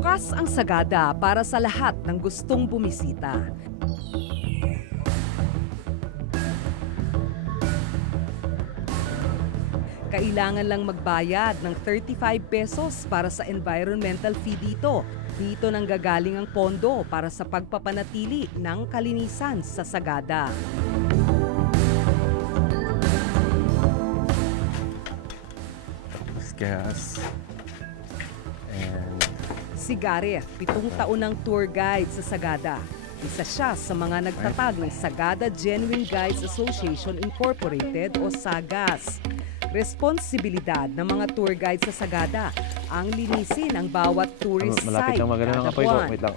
Bukas ang Sagada para sa lahat ng gustong bumisita. Kailangan lang magbayad ng 35 pesos para sa environmental fee dito. Dito nang gagaling ang pondo para sa pagpapanatili ng kalinisan sa Sagada. Gas. And Si Gareth, 7 taon ng tour guide sa Sagada. Isa siya sa mga nagtatag ng Sagada Genuine Guides Association Incorporated o SAGAS. Responsibilidad ng mga tour guide sa Sagada ang linisin ang bawat tourist malapit site lang magano ng kada apoy ko. buwan. Wait lang.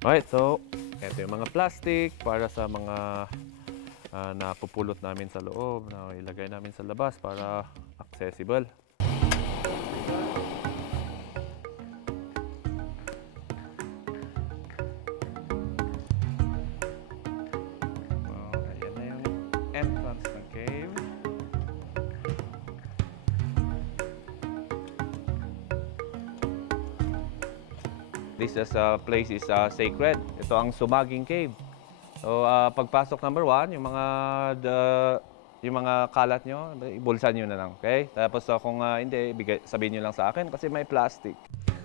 Alright, so ito yung mga plastic para sa mga napupulot namin sa loob, na ilagay namin sa labas para accessible. Ayan na yung entrance ng cave. This place is sacred. Ito ang Sumaging Cave. So, pagpasok number 1, yung mga kalat nyo, ibulsan nyo na lang, okay? Tapos kung hindi, sabihin nyo lang sa akin kasi may plastic.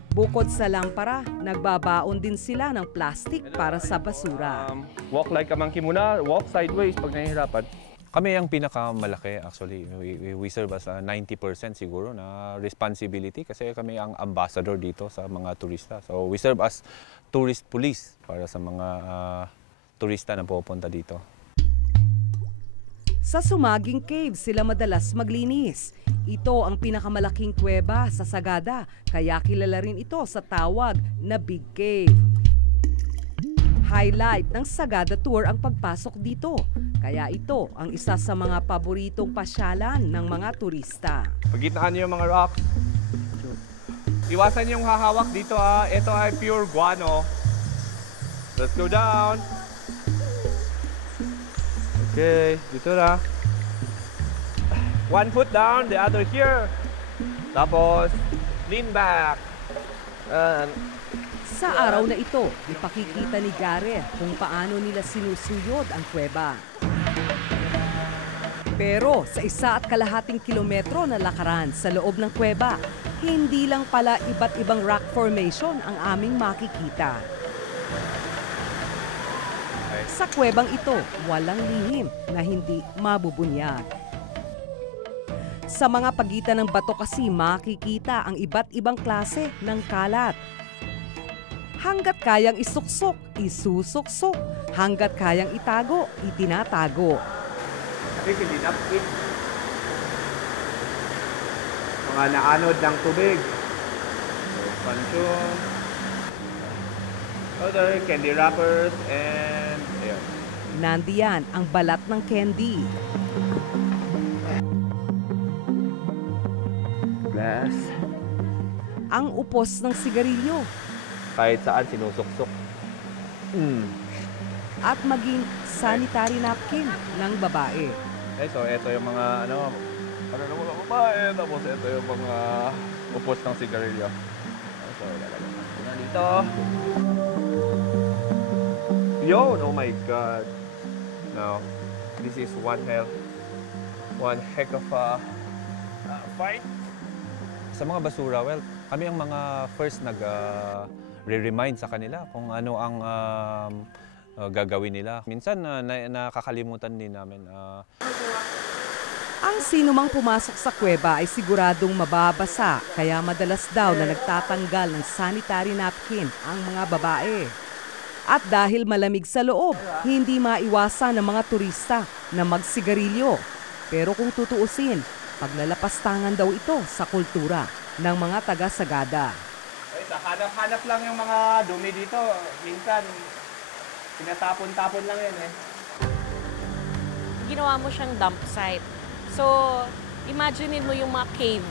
Bukod sa lampara, nagbabaon din sila ng plastic para sa basura. Walk like a monkey muna, walk sideways pag nahihirapan. Kami ang pinakamalaki actually. We serve as 90% siguro na responsibility kasi kami ang ambassador dito sa mga turista. So we serve as tourist police para sa mga turista na pupunta dito. Sa Sumaging Cave sila madalas maglinis. Ito ang pinakamalaking kuweba sa Sagada, kaya kilala rin ito sa tawag na Big Cave. Highlight ng Sagada Tour ang pagpasok dito, kaya ito ang isa sa mga paboritong pasyalan ng mga turista. Pagitaan niyo yung mga rocks. Iwasan yung hahawak dito ha. Ito ay pure guano. Let's go down. Okay, dito na. 1 foot down, the other here. Tapos, lean back. Sa araw na ito, ipakikita ni Gareth kung paano nila sinusuyod ang kuweba. Pero sa 1.5 kilometro na lakaran sa loob ng kuweba, hindi lang pala iba't ibang rock formation ang aming makikita. Sa kuwebang ito, walang lihim na hindi mabubunyag. Sa mga pagitan ng bato kasi makikita ang iba't ibang klase ng kalat. Hanggat kayang isuksok, isusuksok. Hanggat kayang itago, itinatago. Mga naanod ng tubig. Pansyon. Other candy wrappers and ayun. Nandiyan ang balat ng candy. Glass. Ang upos ng sigarilyo. Kahit saan sinusuksok. At maging sanitary napkin ng babae. Okay, so ito yung mga ng mga babae, tapos ito yung mga upos ng sigarilyo. So, lalagyan natin na dito. Yo, oh my God. Now, this is one heck of a fight. Sa mga basura, well, kami ang mga first re-remind sa kanila kung ano ang gagawin nila. Minsan, nakakalimutan din namin. Ang sinumang pumasok sa kuweba ay siguradong mababasa, kaya madalas daw na nagtatanggal ng sanitary napkin ang mga babae. At dahil malamig sa loob, hindi maiwasan ng mga turista na magsigarilyo. Pero kung tutuusin, paglalapastangan daw ito sa kultura ng mga taga-Sagada. Hanap-hanap lang yung mga dumi dito. Minsan, pinatapon-tapon lang yan eh. Ginawa mo siyang dump site. So, imaginein mo yung mga cave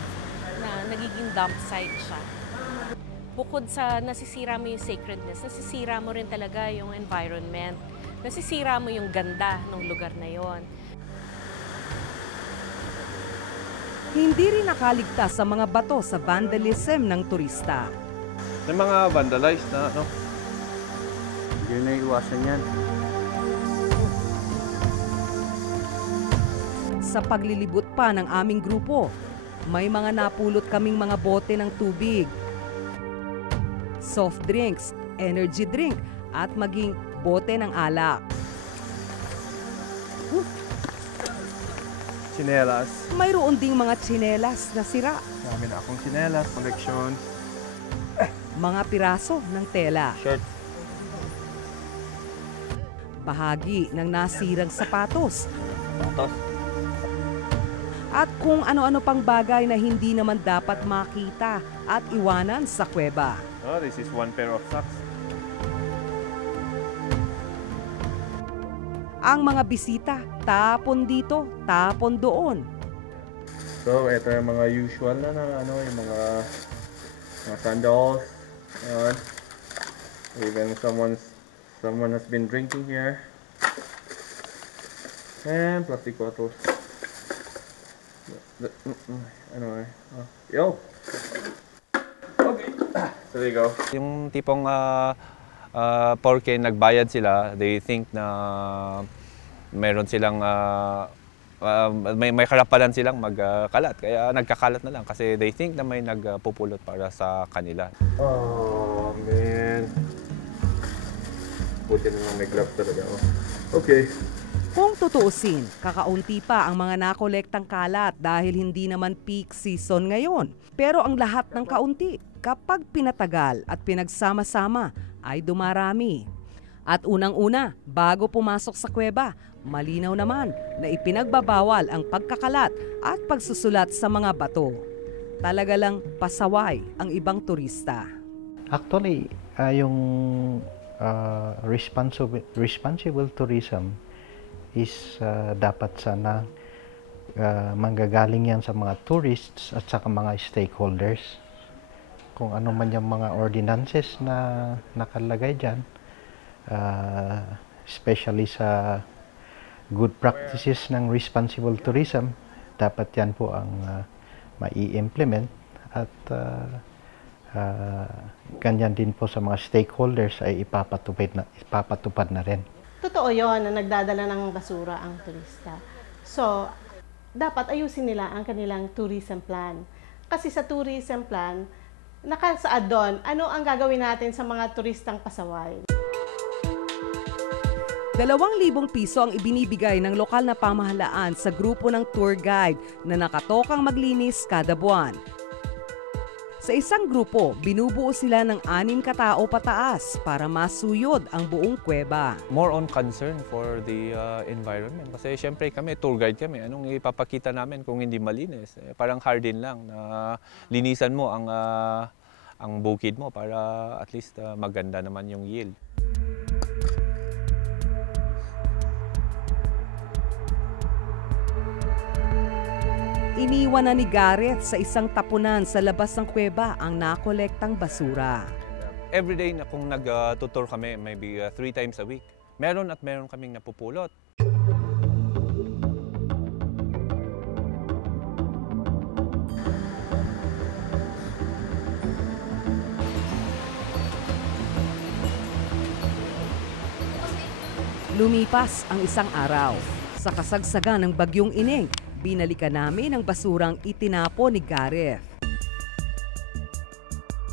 na nagiging dump site siya. Bukod sa nasisira mo yung sacredness, nasisira mo rin talaga yung environment. Nasisira mo yung ganda ng lugar na yon. Hindi rin nakaligtas sa mga bato sa vandalism ng turista. May mga vandalized na, no? Hindi na iwasan yan. Sa paglilibot pa ng aming grupo, may mga napulot kaming mga bote ng tubig, soft drinks, energy drink, at maging bote ng alak. Chinelas. Mayroon ding mga tsinelas na sira, Dami na akong chinelas, collection. mga piraso ng tela, Shirt. bahagi ng nasirang sapatos, Patos. at kung ano-ano pang bagay na hindi naman dapat makita at iwanan sa kuweba. Oh, this is one pair of socks. Ang mga bisita, tapon dito, tapon doon. So, ito yung mga usual na yung mga sandals. Yan. Even someone has been drinking here. And plastic bottles. Ano yo! Okay. So there you go. Yung tipong porke nagbayad sila, they think na meron silang may karapalan silang magkalat, kaya nagkakalat na lang kasi they think na may nagpupulot para sa kanila. Oh man, buti na lang may gloves talaga. Okay. Kung tutuusin, kakaunti pa ang mga nakolektang kalat dahil hindi naman peak season ngayon. Pero ang lahat ng kaunti, kapag pinatagal at pinagsama-sama, ay dumarami. At unang-una, bago pumasok sa kuweba, malinaw naman na ipinagbabawal ang pagkakalat at pagsusulat sa mga bato. Talaga lang pasaway ang ibang turista. Actually, yung responsible tourism is dapat sana manggagaling yan sa mga tourists at saka mga stakeholders. Kung ano man yung mga ordinances na nakalagay dyan, especially sa good practices ng responsible tourism, dapat yan po ang mai-implement at ganyan din po sa mga stakeholders ay ipapatupad na rin. Totoo yon na nagdadala ng basura ang turista. So, dapat ayusin nila ang kanilang tourism plan. Kasi sa tourism plan, nakasaad doon, ano ang gagawin natin sa mga turistang pasaway. 2,000 piso ang ibinibigay ng lokal na pamahalaan sa grupo ng tour guide na nakatokang maglinis kada buwan. Sa isang grupo, binubuo sila ng 6 katao pataas para masuyod ang buong kuweba. More on concern for the environment. Kasi syempre kami, tour guide kami. Anong ipapakita namin kung hindi malinis? Parang hard din lang na linisan mo ang bukid mo para at least maganda naman yung yield. Iniwan na ni Gareth sa isang tapunan sa labas ng kuweba ang nakolektang basura. Every day na kung nag-tutor kami, maybe 3 times a week, meron kaming napupulot. Lumipas ang isang araw. Sa kasagsagan ng bagyong Ining, binalikan namin ang basurang itinapon ni Gareth.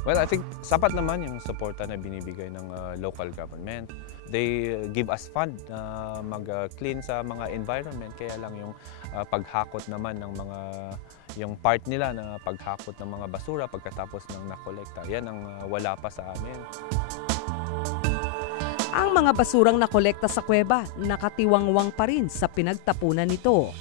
Well, I think sapat naman yung suporta na binibigay ng local government. They give us fund na mag-clean sa mga environment. Kaya lang yung paghakot naman ng yung part nila na paghakot ng mga basura pagkatapos ng nakolekta. Yan ang wala pa sa amin. Ang mga basurang nakolekta sa kuweba, nakatiwangwang pa rin sa pinagtapunan nito.